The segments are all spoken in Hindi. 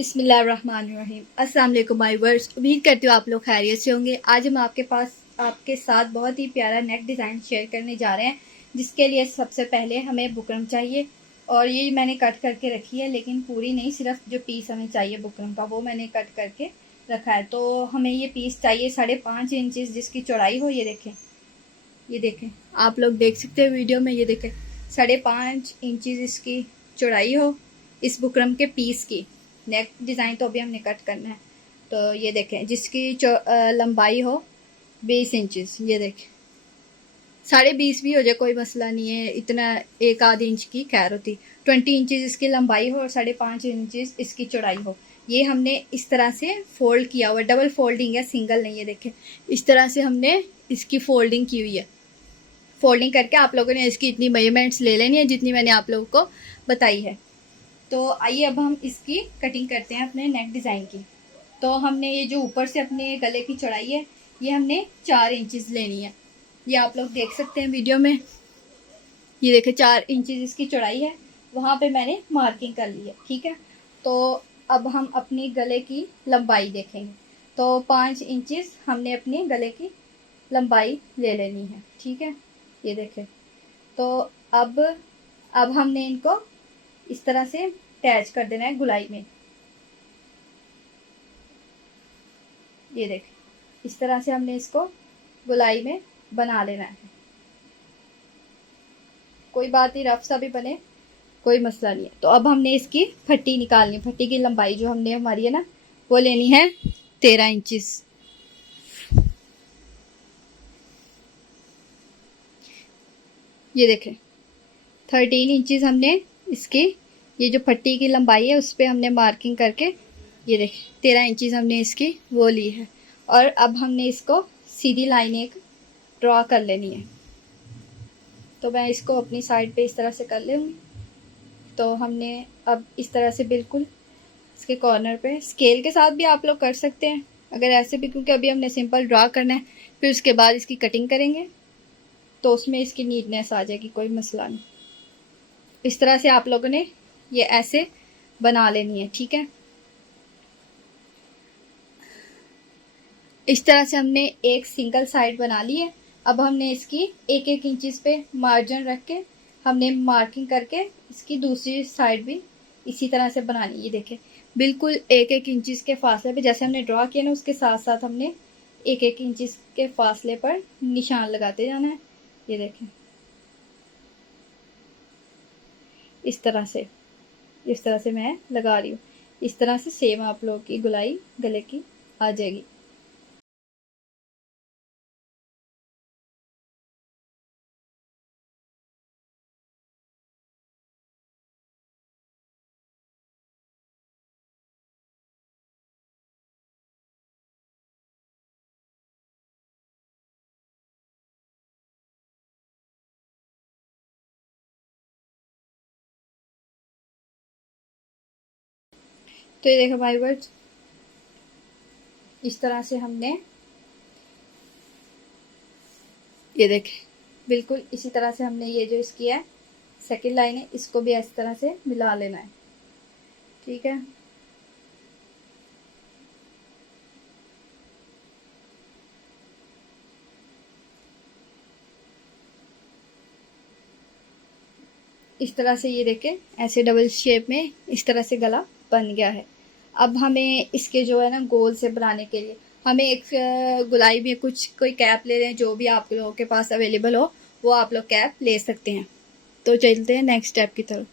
बिस्मिल्लाहिर्रहमानिर्रहीम। अस्सलाम वालेकुम माय व्यूअर्स, उम्मीद करती हूँ आप लोग खैरियत से होंगे। आज हम आपके साथ बहुत ही प्यारा नेक डिज़ाइन शेयर करने जा रहे हैं, जिसके लिए सबसे पहले हमें बुकरम चाहिए। और ये मैंने कट करके रखी है, लेकिन पूरी नहीं, सिर्फ जो पीस हमें चाहिए बुकरम का वो मैंने कट करके रखा है। तो हमें ये पीस चाहिए 5.5 इंचज़ जिसकी चौड़ाई हो। ये देखें, आप लोग देख सकते हैं वीडियो में। ये देखें 5.5 इंचज़ इसकी चौड़ाई हो इस बुकरम के पीस की। नेक डिज़ाइन तो अभी हमने कट करना है। तो ये देखें जिसकी लंबाई हो 20 इंचज़। ये देखें 20.5 भी हो जाए कोई मसला नहीं है, इतना 1 आध इंच की खैर होती। 20 इंचज़ इसकी लंबाई हो और 5.5 इंचज़ इसकी चौड़ाई हो। ये हमने इस तरह से फोल्ड किया हुआ, डबल फोल्डिंग है, सिंगल नहीं है। देखें इस तरह से हमने इसकी फोल्डिंग की हुई है। फोल्डिंग करके आप लोगों ने इसकी इतनी मेजरमेंट्स ले लेनी है जितनी मैंने आप लोगों को बताई है। तो आइए अब हम इसकी कटिंग करते हैं अपने नेक डिज़ाइन की। तो हमने ये जो ऊपर से अपने गले की चौड़ाई है ये हमने 4 इंचज़ लेनी है। ये आप लोग देख सकते हैं वीडियो में। ये देखें 4 इंचज़ इसकी चौड़ाई है, वहाँ पे मैंने मार्किंग कर ली है। ठीक है, तो अब हम अपनी गले की लंबाई देखेंगे। तो 5 इंचज़ हमने अपने गले की लंबाई ले लेनी है। ठीक है, ये देखें। तो अब हमने इनको इस तरह से अटैच कर देना है गुलाई में। ये देखें इस तरह से हमने इसको गुलाई में बना लेना है। कोई बात नहीं, रफ सा भी बने कोई मसला नहीं है। तो अब हमने इसकी फट्टी निकालनी है। फट्टी की लंबाई जो हमने हमारी है ना वो लेनी है 13 इंचज़। ये देखें 13 इंचज़ हमने इसकी ये जो फट्टी की लंबाई है उस पर हमने मार्किंग करके ये देखें 13 इंचज़ हमने इसकी वो ली है। और अब हमने इसको सीधी लाइन एक ड्रॉ कर लेनी है। तो मैं इसको अपनी साइड पे इस तरह से कर लूँगी। तो हमने अब इस तरह से बिल्कुल इसके कॉर्नर पे स्केल के साथ भी आप लोग कर सकते हैं अगर ऐसे भी, क्योंकि अभी हमने सिंपल ड्रॉ करना है, फिर उसके बाद इसकी कटिंग करेंगे तो उसमें इसकी नीटनेस आ जाएगी, कोई मसला नहीं। इस तरह से आप लोगों ने ये ऐसे बना लेनी है। ठीक है, इस तरह से हमने एक सिंगल साइड बना ली है। अब हमने इसकी 1-1 इंचज़ पे मार्जिन रख के हमने मार्किंग करके इसकी दूसरी साइड भी इसी तरह से बनानी। ये देखें बिल्कुल 1-1 इंचज़ के फासले पे, जैसे हमने ड्रॉ किया ना उसके साथ साथ हमने 1-1 इंचज़ के फासले पर निशान लगाते जाना है। ये देखें इस तरह से मैं लगा रही हूँ। इस तरह से सेम आप लोगों की गुलाई गले की आ जाएगी। तो ये देखो भाई वर्ड, इस तरह से हमने ये देखें बिल्कुल इसी तरह से हमने ये जो इसकी है सेकंड लाइन है इसको भी इस तरह से मिला लेना है। ठीक है, इस तरह से ये देखें ऐसे डबल शेप में इस तरह से गला बन गया है। अब हमें इसके जो है ना गोल से बनाने के लिए हमें एक गुलाई में कोई कैप ले लें, जो भी आप लोगों के पास अवेलेबल हो वो आप लोग कैप ले सकते हैं। तो चलते हैं नेक्स्ट स्टेप की तरफ।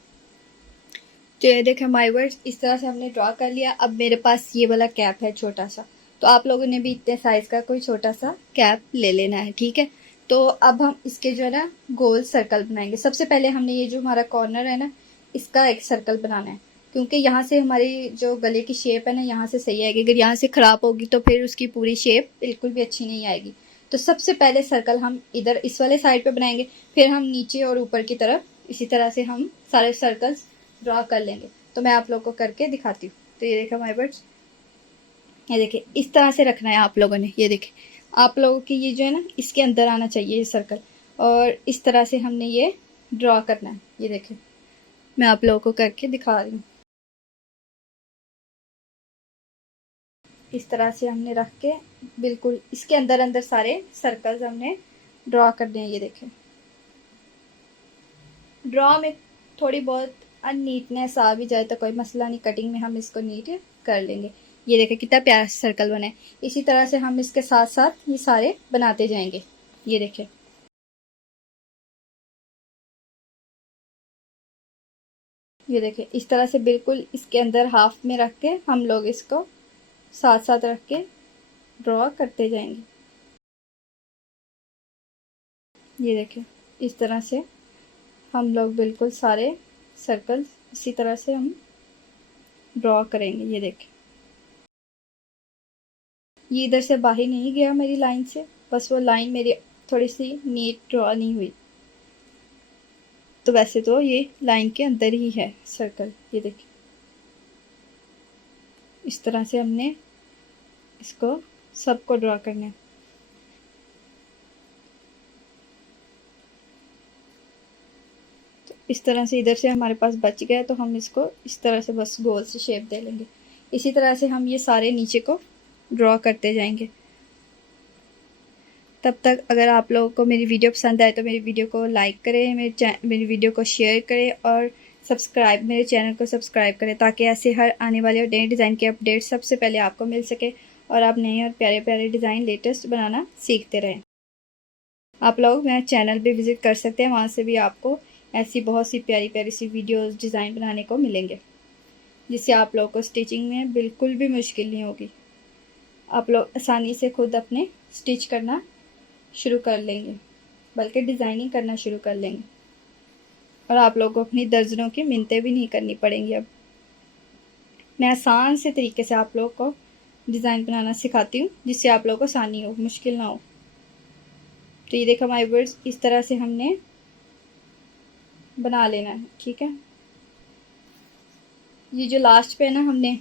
तो ये देखें माय वर्ड्स, इस तरह से हमने ड्रॉ कर लिया। अब मेरे पास ये वाला कैप है छोटा सा, तो आप लोगों ने भी इतने साइज़ का कोई छोटा सा कैप ले लेना है। ठीक है, तो अब हम इसके जो है ना गोल सर्कल बनाएंगे। सबसे पहले हमने ये जो हमारा कॉर्नर है ना इसका एक सर्कल बनाना है, क्योंकि यहाँ से हमारी जो गले की शेप है ना यहाँ से सही आएगी। अगर यहाँ से ख़राब होगी तो फिर उसकी पूरी शेप बिल्कुल भी अच्छी नहीं आएगी। तो सबसे पहले सर्कल हम इधर इस वाले साइड पे बनाएंगे, फिर हम नीचे और ऊपर की तरफ इसी तरह से हम सारे सर्कल्स ड्रॉ कर लेंगे। तो मैं आप लोगों को करके दिखाती हूँ। तो ये देखो माय बर्ड्स, ये देखिए इस तरह से रखना है आप लोगों ने। ये देखिए आप लोगों की ये जो है ना इसके अंदर आना चाहिए ये सर्कल, और इस तरह से हमने ये ड्रॉ करना है। ये देखिए मैं आप लोगों को करके दिखा रही हूँ। इस तरह से हमने रख के बिल्कुल इसके अंदर अंदर सारे सर्कल्स हमने ड्रॉ करने हैं। ये देखें, ड्रॉ में थोड़ी बहुत अननीटनेस आ भी जाए तो कोई मसला नहीं, कटिंग में हम इसको नीट कर लेंगे। ये देखें कितना प्यारा सर्कल बना है। इसी तरह से हम इसके साथ साथ ये सारे बनाते जाएंगे। ये देखें, ये देखें इस तरह से बिल्कुल इसके अंदर हाफ में रख के हम लोग इसको साथ साथ रख के ड्रॉ करते जाएंगे। ये देखें इस तरह से हम लोग बिल्कुल सारे सर्कल इसी तरह से हम ड्रॉ करेंगे। ये देखें, ये इधर से बाहर नहीं गया मेरी लाइन से, बस वो लाइन मेरी थोड़ी सी नीट ड्रॉ नहीं हुई। तो वैसे तो ये लाइन के अंदर ही है सर्कल। ये देखिए इस तरह से हमने इसको सबको ड्रॉ करना है। तो इस तरह से इधर से हमारे पास बच गया, तो हम इसको इस तरह से बस गोल से शेप दे लेंगे। इसी तरह से हम ये सारे नीचे को ड्रॉ करते जाएंगे। तब तक अगर आप लोगों को मेरी वीडियो पसंद आए तो मेरी वीडियो को लाइक करें, मेरी वीडियो को शेयर करें और मेरे चैनल को सब्सक्राइब करें, ताकि ऐसे हर आने वाले और नए डिज़ाइन के अपडेट सबसे पहले आपको मिल सके और आप नए और प्यारे प्यारे डिज़ाइन लेटेस्ट बनाना सीखते रहें। आप लोग मेरा चैनल भी विज़िट कर सकते हैं, वहाँ से भी आपको ऐसी बहुत सी प्यारी प्यारी सी वीडियोज़ डिज़ाइन बनाने को मिलेंगे, जिससे आप लोगों को स्टिचिंग में बिल्कुल भी मुश्किल नहीं होगी। आप लोग आसानी से खुद अपने स्टिच करना शुरू कर लेंगे, बल्कि डिज़ाइनिंग करना शुरू कर लेंगे, और आप लोगों को अपनी दर्जनों की मिन्नतें भी नहीं करनी पड़ेंगी। अब मैं आसान से तरीके से आप लोगों को डिज़ाइन बनाना सिखाती हूँ, जिससे आप लोगों को आसानी हो, मुश्किल ना हो। तो ये देखो हमारे वर्ड्स इस तरह से हमने बना लेना है। ठीक है, ये जो लास्ट पे है ना, हमने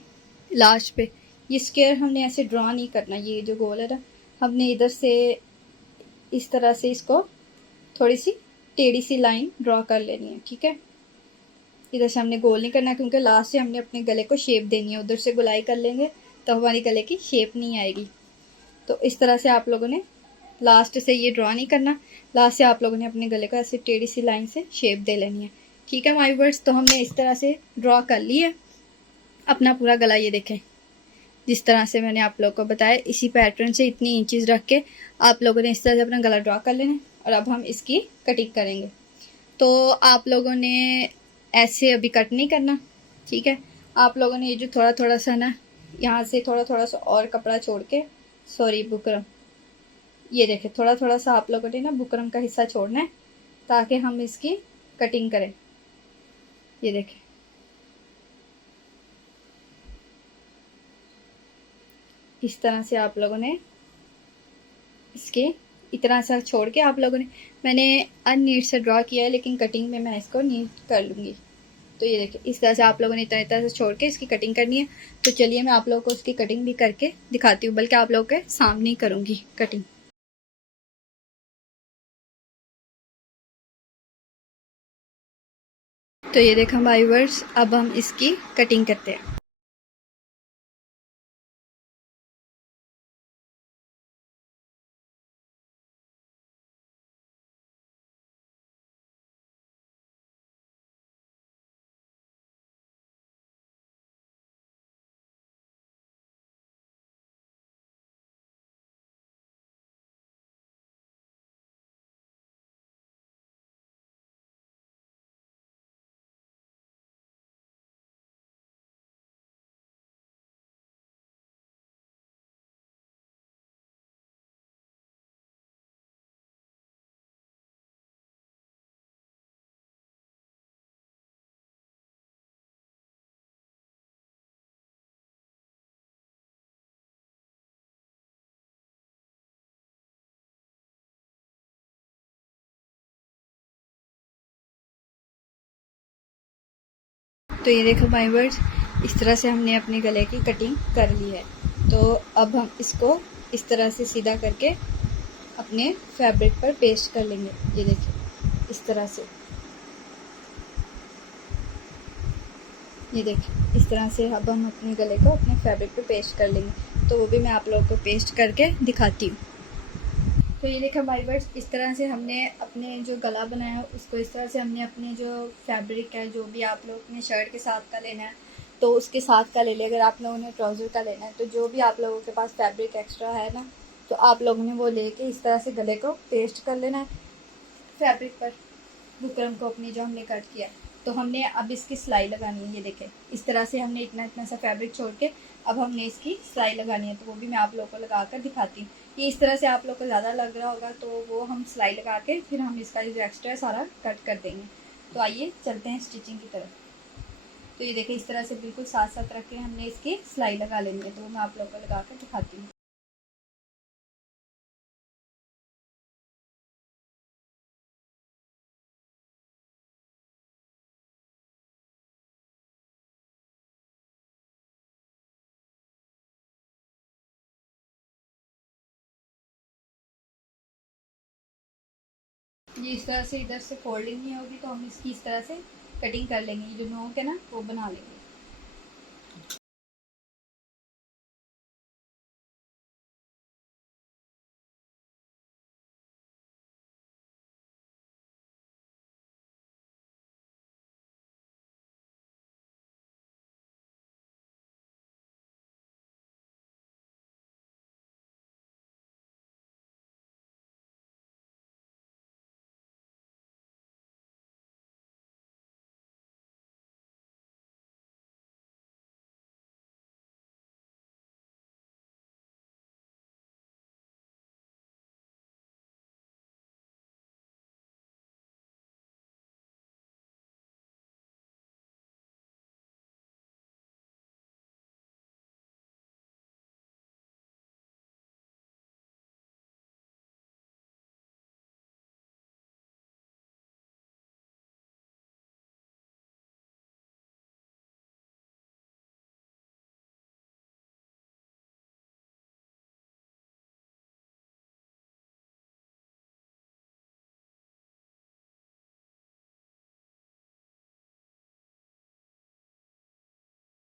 लास्ट पे ये स्क्वायर हमने ऐसे ड्रॉ नहीं करना। ये जो गोल है ना, हमने इधर से इस तरह से इसको थोड़ी सी टेढ़ी सी लाइन ड्रॉ कर लेनी है। ठीक है, इधर से हमने गोल नहीं करना, क्योंकि लास्ट से हमने अपने गले को शेप देनी है। उधर से गोलाई कर लेंगे तो हमारी गले की शेप नहीं आएगी। तो इस तरह से आप लोगों ने लास्ट से ये ड्रॉ नहीं करना, लास्ट से आप लोगों ने अपने गले को ऐसे टेढ़ी सी लाइन से शेप दे लेनी है। ठीक है माय व्यूअर्स, तो हमने इस तरह से ड्रॉ कर ली है अपना पूरा गला। ये देखें जिस तरह से मैंने आप लोगों को बताया, इसी पैटर्न से इतनी इंचेस रख के आप लोगों ने इस तरह से अपना गला ड्रॉ कर लेना है। और अब हम इसकी कटिंग करेंगे। तो आप लोगों ने ऐसे अभी कट नहीं करना। ठीक है, आप लोगों ने ये जो थोड़ा थोड़ा सा ना, यहाँ से थोड़ा थोड़ा सा और कपड़ा छोड़ के, सॉरी बुकरम, ये देखें थोड़ा थोड़ा सा आप लोगों ने ना बुकरम का हिस्सा छोड़ना है, ताकि हम इसकी कटिंग करें। ये देखें इस तरह से आप लोगों ने इसके इतना सा छोड़ के आप लोगों ने, मैंने अननीट से ड्रॉ किया है, लेकिन कटिंग में मैं इसको नीट कर लूँगी। तो ये देखिए इस तरह से आप लोगों ने इतना से छोड़ के इसकी कटिंग करनी है। तो चलिए मैं आप लोगों को इसकी कटिंग भी करके दिखाती हूँ, बल्कि आप लोगों के सामने ही करूँगी कटिंग। तो ये देखा माय व्यूअर्स, अब हम इसकी कटिंग करते हैं। तो ये देखो माय व्यूअर्स, इस तरह से हमने अपने गले की कटिंग कर ली है। तो अब हम इसको इस तरह से सीधा करके अपने फैब्रिक पर पेस्ट कर लेंगे। ये देखिए इस तरह से। ये देखिए इस तरह से अब हम अपने गले को अपने फैब्रिक पे पेस्ट कर लेंगे, तो वो भी मैं आप लोगों को पेस्ट करके दिखाती हूँ। तो ये देखा हमारी वर्ड्स, इस तरह से हमने अपने जो गला बनाया है उसको इस तरह से हमने अपने जो फैब्रिक है, जो भी आप लोग अपने शर्ट के साथ का लेना है तो उसके साथ का ले लिया। अगर आप लोगों ने ट्राउज़र का लेना है तो जो भी आप लोगों के पास फैब्रिक एक्स्ट्रा है ना, तो आप लोगों ने वो लेके इस तरह से गले को पेस्ट कर लेना है फैब्रिक पर, बुकरम को अपनी जो हमने कट किया। तो हमने अब इसकी सिलाई लगानी है। ये देखें इस तरह से हमने इतना इतना सा फैब्रिक छोड़ के अब हमने इसकी सिलाई लगानी है, तो वो भी मैं आप लोगों को लगा कर दिखाती हूँ। ये इस तरह से आप लोग को ज़्यादा लग रहा होगा तो वो हम सिलाई लगा के फिर हम इसका जो एक्स्ट्रा है सारा कट कर देंगे। तो आइए चलते हैं स्टिचिंग की तरफ। तो ये देखें इस तरह से बिल्कुल साथ साथ रख के हमने इसकी सिलाई लगा लेनी है, तो वो मैं आप लोग को लगा कर दिखाती हूँ। ये इस तरह से इधर से फोल्डिंग नहीं होगी तो हम इसकी इस तरह से कटिंग कर लेंगे। ये जो नोक है ना वो बना लेंगे।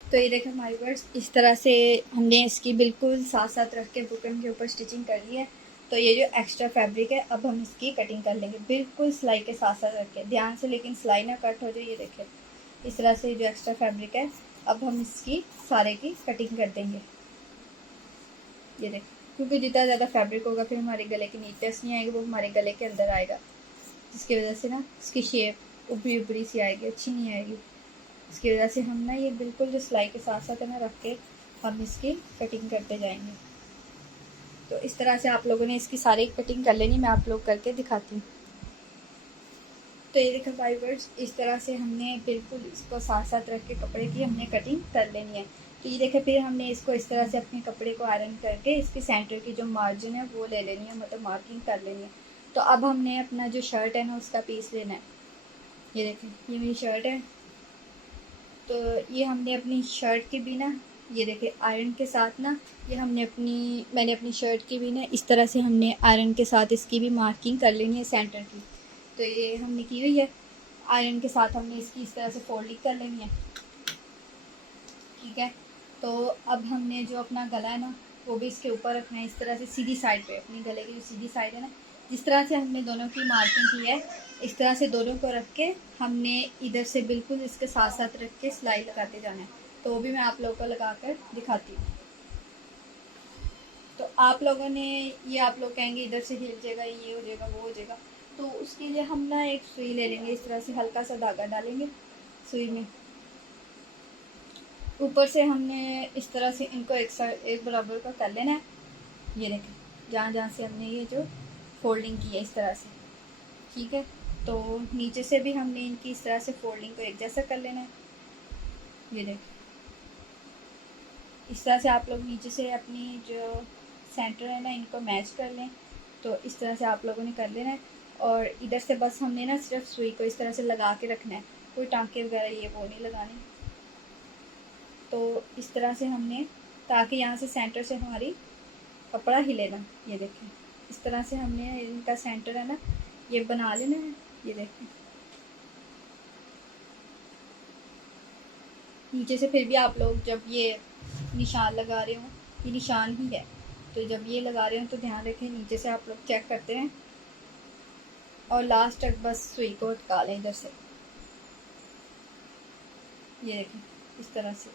तो ये देखें हमारी वर्ड्स, इस तरह से हमने इसकी बिल्कुल साथ साथ रख के बुकरम के ऊपर स्टिचिंग कर ली है। तो ये जो एक्स्ट्रा फैब्रिक है अब हम इसकी कटिंग कर लेंगे, बिल्कुल सिलाई के साथ साथ रख के ध्यान से, लेकिन सिलाई ना कट हो जाए। ये देखें इस तरह से जो एक्स्ट्रा फैब्रिक है अब हम इसकी सारे की कटिंग कर देंगे। ये देखें, क्योंकि जितना ज़्यादा फैब्रिक होगा फिर हमारे गले की नीटनेस नहीं आएगी, वो हमारे गले के अंदर आएगा, जिसकी वजह से ना इसकी शेप ऊपरी ऊपरी सी आएगी, अच्छी नहीं आएगी। इसकी वजह से हम ना ये बिल्कुल जो सिलाई के साथ साथ है ना रख के हम इसकी कटिंग करते जाएंगे। तो इस तरह से आप लोगों ने इसकी सारी कटिंग कर लेनी, मैं आप लोग करके दिखाती हूँ। तो ये देखो फाइबर्स, इस तरह से हमने बिल्कुल इसको साथ साथ रख के कपड़े की हमने कटिंग कर लेनी है। तो ये देखे फिर हमने इसको इस तरह से अपने कपड़े को आयरन करके इसके सेंटर की जो मार्जिन है वो ले लेनी है, मतलब मार्किंग कर लेनी है। तो अब हमने अपना जो शर्ट है ना उसका पीस लेना है। ये देखें ये मेरी शर्ट है, तो ये हमने अपनी शर्ट की भी ना, ये देखें आयरन के साथ ना, ये मैंने अपनी शर्ट की भी ना इस तरह से हमने आयरन के साथ इसकी भी मार्किंग कर लेनी है सेंटर की। तो ये हमने की हुई है, आयरन के साथ हमने इसकी इस तरह से फोल्डिंग कर लेनी है। ठीक है, तो अब हमने जो अपना गला है ना वो भी इसके ऊपर रखना है, इस तरह से सीधी साइड पे, अपनी गले की जो सीधी साइड है ना, जिस तरह से हमने दोनों की मार्किंग की है इस तरह से दोनों को रख के हमने इधर से बिल्कुल इसके साथ साथ रख के सिलाई लगाते जाना है। तो वो भी मैं आप लोगों को लगा कर दिखाती हूँ। तो आप लोगों ने, ये आप लोग कहेंगे इधर से हिल जाएगा, ये हो जाएगा, वो हो जाएगा, तो उसके लिए हम ना एक सुई ले लेंगे, इस तरह से हल्का सा धागा डालेंगे सुई में। ऊपर से हमने इस तरह से इनको एक बराबर का कर लेना है। ये देखें जहाँ जहाँ से हमने ये जो फोल्डिंग की है इस तरह से। ठीक है, तो नीचे से भी हमने इनकी इस तरह से फोल्डिंग को एक जैसा कर लेना है। ये देखें इस तरह से आप लोग नीचे से अपनी जो सेंटर है ना इनको मैच कर लें। तो इस तरह से आप लोगों ने कर लेना है, और इधर से बस हमने ना सिर्फ सुई को इस तरह से लगा के रखना है, कोई टाँके वगैरह ये वो नहीं लगाने। तो इस तरह से हमने, ताकि यहाँ से सेंटर से हमारी कपड़ा हिले ना। ये देखें इस तरह से हमने इनका सेंटर है ना ये बना लेना है। ये देखें नीचे से फिर भी आप लोग जब ये निशान लगा रहे हो, ये निशान ही है, तो जब ये लगा रहे हो तो ध्यान रखें नीचे से आप लोग चेक करते हैं और लास्ट तक बस सुई को अटका लें इधर से। ये देखें इस तरह से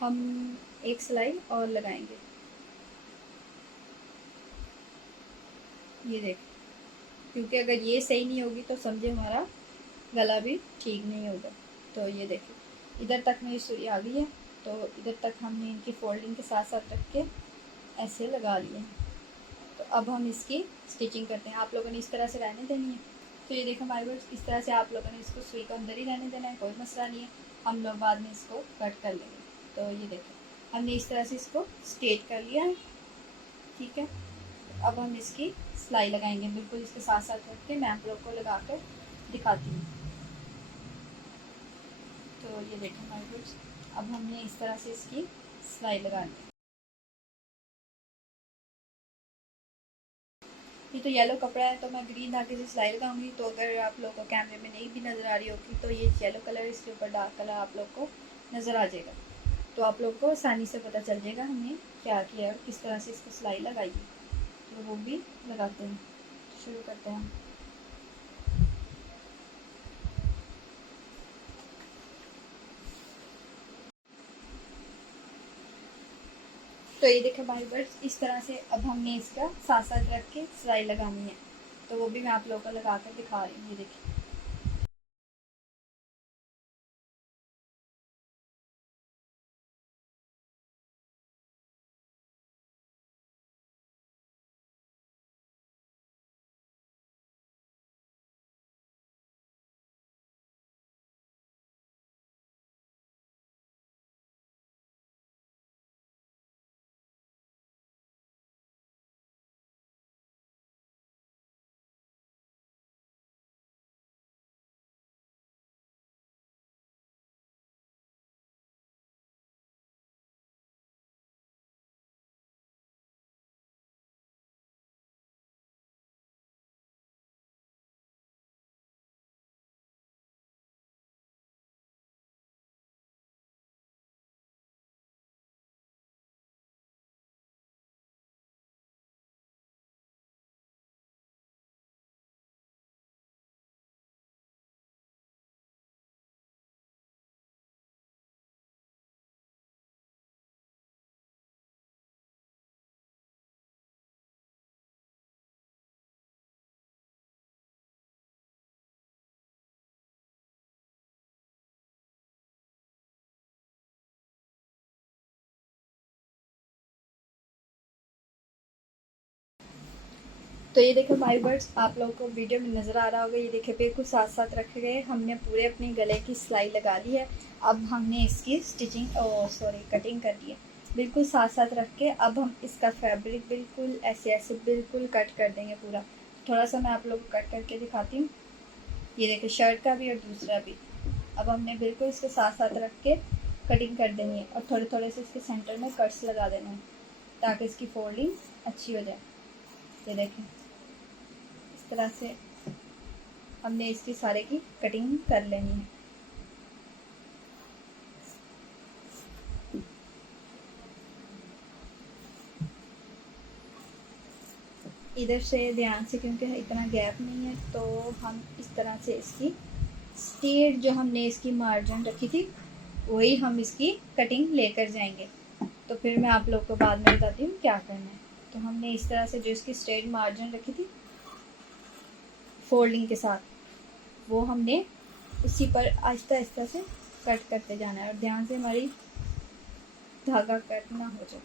हम एक सिलाई और लगाएंगे। ये देखें, क्योंकि अगर ये सही नहीं होगी तो समझे हमारा गला भी ठीक नहीं होगा। तो ये देखिए इधर तक मेरी सुई आ गई है, तो इधर तक हमने इनकी फोल्डिंग के साथ साथ रख के ऐसे लगा लिए हैं। तो अब हम इसकी स्टिचिंग करते हैं। आप लोगों ने इस तरह से रहने देनी है। तो ये देखो हमारे पास इस तरह से आप लोगों ने इसको सुई को अंदर ही रहने देना है, कोई मसला नहीं है। हम लोग बाद में इसको कट कर लेंगे। तो ये देखो हमने इस तरह से इसको स्ट्रेट कर लिया है, ठीक है। अब हम इसकी सिलाई लगाएंगे, बिल्कुल इसके साथ साथ रख के मैं आप लोग को लगा कर दिखाती हूँ। तो ये देखें हमारे पास अब हमने इस तरह से इसकी सिलाई लगानी है। ये तो येलो कपड़ा है तो मैं ग्रीन धागे से सिलाई लगाऊंगी। तो अगर आप लोगों को कैमरे में नहीं भी नज़र आ रही होगी तो ये येलो कलर, इसके ऊपर डार्क कलर आप लोग को नज़र आ जाएगा, तो आप लोग को आसानी से पता चल जाएगा हमने क्या किया और किस तरह से इसको सिलाई लगाई है। तो वो भी लगाते हैं। शुरू करते हैं हम। तो ये देखें भाई बर्ड्स, इस तरह से अब हमने इसका साथ साथ रख के सिलाई लगानी है। तो वो भी मैं आप लोगों को लगा कर दिखा रही हूँ। ये देखिए तो ये देखो भाई बर्ड्स, आप लोगों को वीडियो में नज़र आ रहा होगा। ये देखिए बिल्कुल साथ साथ रखे गए, हमने पूरे अपने गले की सिलाई लगा ली है। अब हमने इसकी कटिंग कर ली है। बिल्कुल साथ साथ रख के अब हम इसका फैब्रिक बिल्कुल ऐसे ऐसे बिल्कुल कट कर देंगे पूरा। थोड़ा सा मैं आप लोग को कट करके दिखाती हूँ। ये देखिए शर्ट का भी और दूसरा भी। अब हमने बिल्कुल इसके साथ साथ रख के कटिंग कर देनी है और थोड़े थोड़े से इसके सेंटर में कट्स लगा देने हैं ताकि इसकी फोल्डिंग अच्छी हो जाए। ये देखें इस तरह से हमने इसकी सारे की कटिंग कर लेनी है। इधर से ध्यान से, क्योंकि इतना गैप नहीं है, तो हम इस तरह से इसकी स्ट्रेट जो हमने इसकी मार्जिन रखी थी वही हम इसकी कटिंग लेकर जाएंगे। तो फिर मैं आप लोग को बाद में बताती हूँ क्या करना है। तो हमने इस तरह से जो इसकी स्ट्रेट मार्जिन रखी थी फोल्डिंग के साथ, वो हमने उसी पर आहिस्ता आहिस्ता से कट करते जाना है और ध्यान से हमारी धागा कट ना हो जाए।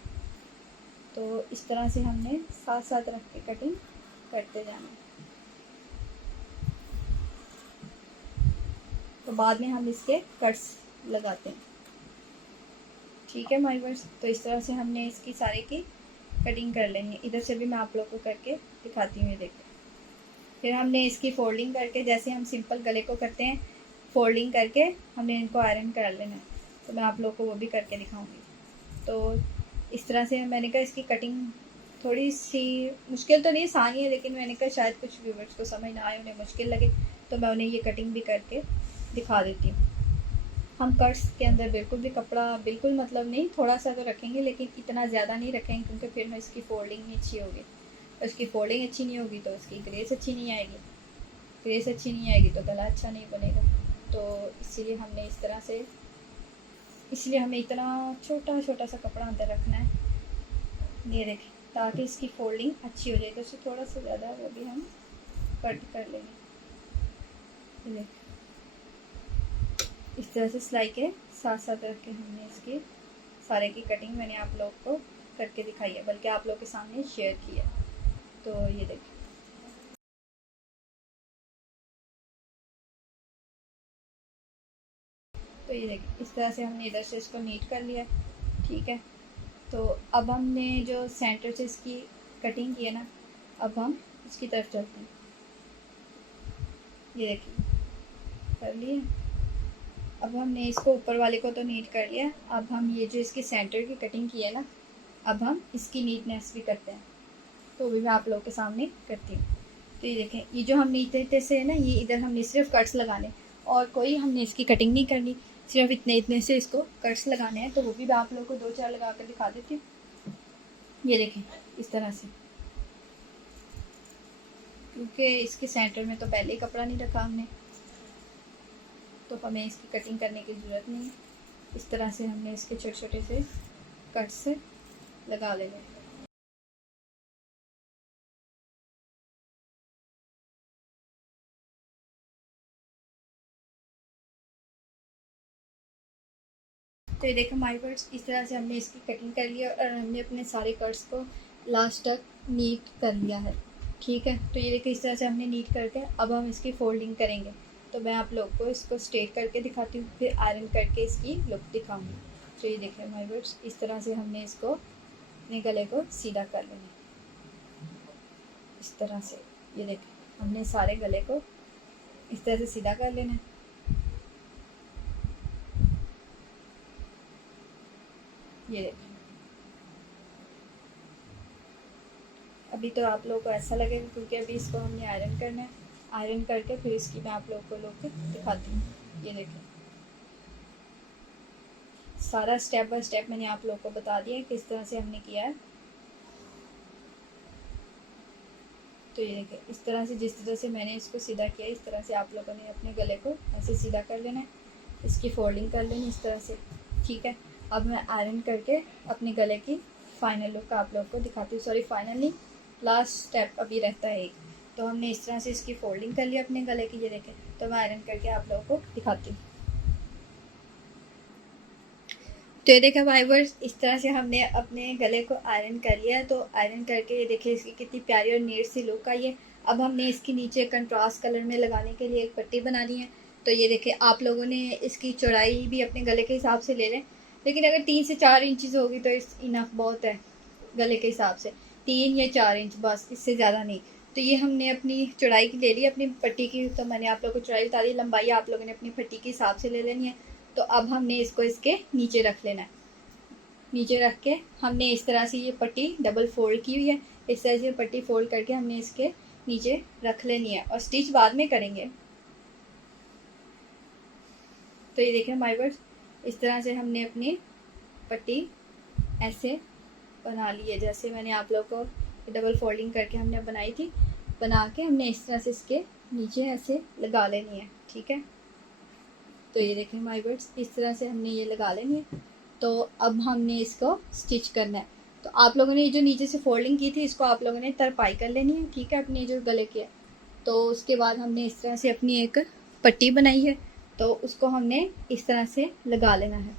तो इस तरह से हमने साथ साथ रख के कटिंग करते जाना है। तो बाद में हम इसके कट्स लगाते हैं, ठीक है माय व्यूअर्स। तो इस तरह से हमने इसकी सारे की कटिंग कर लेनी है। इधर से भी मैं आप लोग को करके दिखाती हूँ। ये देखो फिर हमने इसकी फोल्डिंग करके, जैसे हम सिंपल गले को करते हैं फोल्डिंग करके, हमने इनको आयरन कर लेना है। तो मैं आप लोग को वो भी करके दिखाऊंगी। तो इस तरह से मैंने कहा इसकी कटिंग थोड़ी सी मुश्किल तो नहीं, आसान ही है, लेकिन मैंने कहा शायद कुछ व्यूवर्स को समझ ना आए, उन्हें मुश्किल लगे, तो मैं उन्हें ये कटिंग भी करके दिखा देती हूँ। हम कट्स के अंदर बिल्कुल भी कपड़ा बिल्कुल मतलब नहीं, थोड़ा सा तो रखेंगे लेकिन इतना ज़्यादा नहीं रखेंगे, क्योंकि फिर में इसकी फोल्डिंग नहीं अच्छी होगी। उसकी फोल्डिंग अच्छी नहीं होगी तो उसकी ग्रेस अच्छी नहीं आएगी, ग्रेस अच्छी नहीं आएगी तो गला अच्छा नहीं बनेगा। तो इसीलिए हमने इस तरह से, इसलिए हमें इतना छोटा छोटा सा कपड़ा अंदर रखना है, ये देखें, ताकि इसकी फोल्डिंग अच्छी हो जाए। तो उससे थोड़ा सा ज़्यादा वो भी हम कट कर लेंगे। ये इस तरह से सिलाई के साथ साथ रख के हमने इसकी सारे की कटिंग मैंने आप लोग को करके दिखाई है, बल्कि आप लोग के सामने शेयर की है। तो ये देखिए, तो ये देखिए इस तरह से हमने इधर से इसको नीट कर लिया, ठीक है। तो अब हमने जो सेंटर से इसकी कटिंग की है ना, अब हम इसकी तरफ चलते हैं। ये देखिए कर लिए। अब हमने इसको ऊपर वाले को तो नीट कर लिया, अब हम ये जो इसके सेंटर की कटिंग की है ना, अब हम इसकी नीटनेस भी करते हैं। तो भी मैं आप लोगों के सामने करती हूँ। तो ये देखें, ये जो हमने इतने से है ना, ये इधर हमने सिर्फ कट्स लगाने और कोई हमने इसकी कटिंग नहीं करनी, सिर्फ इतने इतने से इसको कट्स लगाने हैं। तो वो भी मैं आप लोगों को 2-4 लगा कर दिखा देती हूँ। ये देखें इस तरह से, क्योंकि इसके सेंटर में तो पहले ही कपड़ा नहीं रखा हमने, तो हमें इसकी कटिंग करने की ज़रूरत नहीं है। इस तरह से हमने इसके छोटे छोटे से कट्स लगा लेने हैं। तो ये देखो माय वर्ड्स, इस तरह से हमने इसकी कटिंग कर लिया और हमने अपने सारे कट्स को लास्ट तक नीट कर लिया है, ठीक है। तो ये देखिए इस तरह से हमने नीट करके अब हम इसकी फोल्डिंग करेंगे। तो मैं आप लोग को इसको स्ट्रेट करके दिखाती हूँ, फिर आयरन करके इसकी लुक दिखाऊंगी। तो ये देखिए माय वर्ड्स, इस तरह से हमने इसको अपने गले को सीधा कर लेना, इस तरह से। ये देखिए हमने सारे गले को इस तरह से सीधा कर लेना है। ये देखिए, अभी तो आप लोगों को ऐसा लगेगा क्योंकि अभी इसको हमने आयरन करना है, आयरन करके फिर इसकी मैं आप लोगों को लुक दिखाती हूँ। ये देखिए सारा स्टेप बाय स्टेप मैंने आप लोगों को बता दिया है किस तरह से हमने किया है। तो ये देखिए इस तरह से, जिस तरह से मैंने इसको सीधा किया, इस तरह से आप लोगों ने अपने गले को ऐसे सीधा कर लेना है, इसकी फोल्डिंग कर लेनी इस तरह से, ठीक है। अब मैं आयरन करके अपने गले की फाइनल लुक आप लोग को दिखाती हूँ। सॉरी फाइनल नहीं, लास्ट स्टेप अभी रहता है एक। तो हमने इस तरह से इसकी फोल्डिंग कर लिया अपने गले की, ये देखें। तो मैं आयरन करके आप लोगों को दिखाती हूँ। तो ये देखा वाइवर्स, इस तरह से हमने अपने गले को आयरन कर लिया। तो आयरन करके ये देखिए इसकी कितनी प्यारी और नीट सी लुक आई है। अब हमने इसके नीचे कंट्रास्ट कलर में लगाने के लिए एक पट्टी बनानी है। तो ये देखिए आप लोगों ने इसकी चौड़ाई भी अपने गले के हिसाब से ले लें, लेकिन अगर 3 से 4 इंचज़ होगी तो इस इनफ बहुत है गले के हिसाब से, 3 या 4 इंच बस, इससे ज़्यादा नहीं। तो ये हमने अपनी चौड़ाई की ले ली अपनी पट्टी की। तो मैंने आप लोगों को चौड़ाई बता दी, लंबाई आप लोगों ने अपनी पट्टी के हिसाब से ले लेनी है। तो अब हमने इसको इसके नीचे रख लेना है। नीचे रख के हमने इस तरह से ये पट्टी डबल फोल्ड की हुई है, इस तरह से पट्टी फोल्ड करके हमने इसके नीचे रख लेनी है और स्टिच बाद में करेंगे। तो ये देखें माय वर्ड्स, इस तरह से हमने अपनी पट्टी ऐसे बना ली है, जैसे मैंने आप लोग को डबल फोल्डिंग करके हमने बनाई थी। बना के हमने इस तरह से इसके नीचे ऐसे लगा लेनी है, ठीक है। तो ये देखें माय वर्ड्स, इस तरह से हमने ये लगा लेनी है। तो अब हमने इसको स्टिच करना है। तो आप लोगों ने जो नीचे से फोल्डिंग की थी, इसको आप लोगों ने तरपाई कर लेनी है, ठीक है, अपने जो गले की है। तो उसके बाद हमने इस तरह से अपनी एक पट्टी बनाई है, तो उसको हमने इस तरह से लगा लेना है,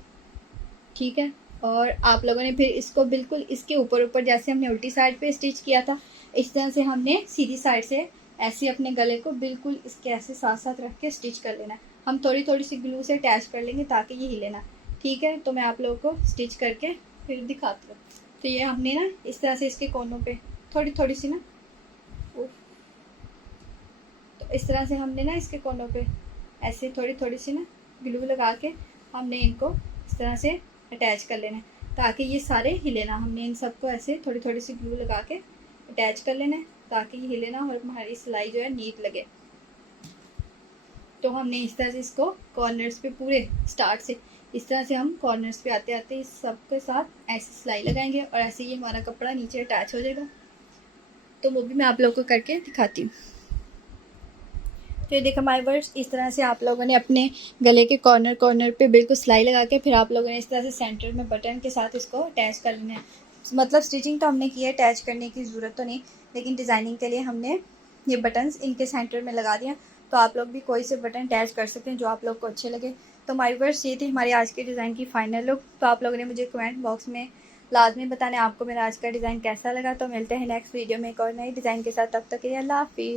ठीक है। और आप लोगों ने फिर इसको बिल्कुल इसके ऊपर ऊपर, जैसे हमने उल्टी साइड पे स्टिच किया था, इस तरह से हमने सीधी साइड से ऐसे अपने गले को बिल्कुल इसके ऐसे साथ साथ रख के स्टिच कर लेना है। हम थोड़ी थोड़ी सी ग्लू से अटैच कर लेंगे ताकि ये हिले ना, ठीक है। तो मैं आप लोगों को स्टिच करके फिर दिखाती हूँ। तो ये हमने ना इस तरह से इसके कोनों पे थोड़ी थोड़ी सी ना, तो इस तरह से हमने ना इसके कोनों पे ऐसे थोड़ी थोड़ी सी ना ग्लू लगा के हमने इनको इस तरह से अटैच कर लेना है ताकि ये सारे हिले ना। हमने इन सबको ऐसे थोड़ी थोड़ी सी ग्लू लगा के अटैच कर लेना है ताकि ये हिले ना और हमारी सिलाई जो है नीट लगे। तो हमने इस तरह से इसको कॉर्नर्स पे पूरे स्टार्ट से इस तरह से हम कॉर्नर्स पे आते आते इस सब के साथ ऐसे सिलाई लगाएंगे और ऐसे ही हमारा कपड़ा नीचे अटैच हो जाएगा। तो वो भी मैं आप लोगों को करके दिखाती हूँ। तो ये देखो माय वर्ड्स, इस तरह से आप लोगों ने अपने गले के कॉर्नर पे बिल्कुल सिलाई लगा के फिर आप लोगों ने इस तरह से सेंटर में बटन के साथ इसको अटैच कर लेना है। मतलब स्टिचिंग तो हमने की है, अटैच करने की ज़रूरत तो नहीं, लेकिन डिज़ाइनिंग के लिए हमने ये बटन्स इनके सेंटर में लगा दिया। तो आप लोग भी कोई से बटन अटैच कर सकते हैं जो आप लोग को अच्छे लगे। तो माय वर्ड्स, ये थी हमारी आज के डिज़ाइन की फाइनल लुक। तो आप लोगों ने मुझे कमेंट बॉक्स में लाजमी बताना आपको मेरा आज का डिज़ाइन कैसा लगा। तो मिलते हैं नेक्स्ट वीडियो में एक और नई डिज़ाइन के साथ, तब तक के लिए अल्लाह हाफिज़।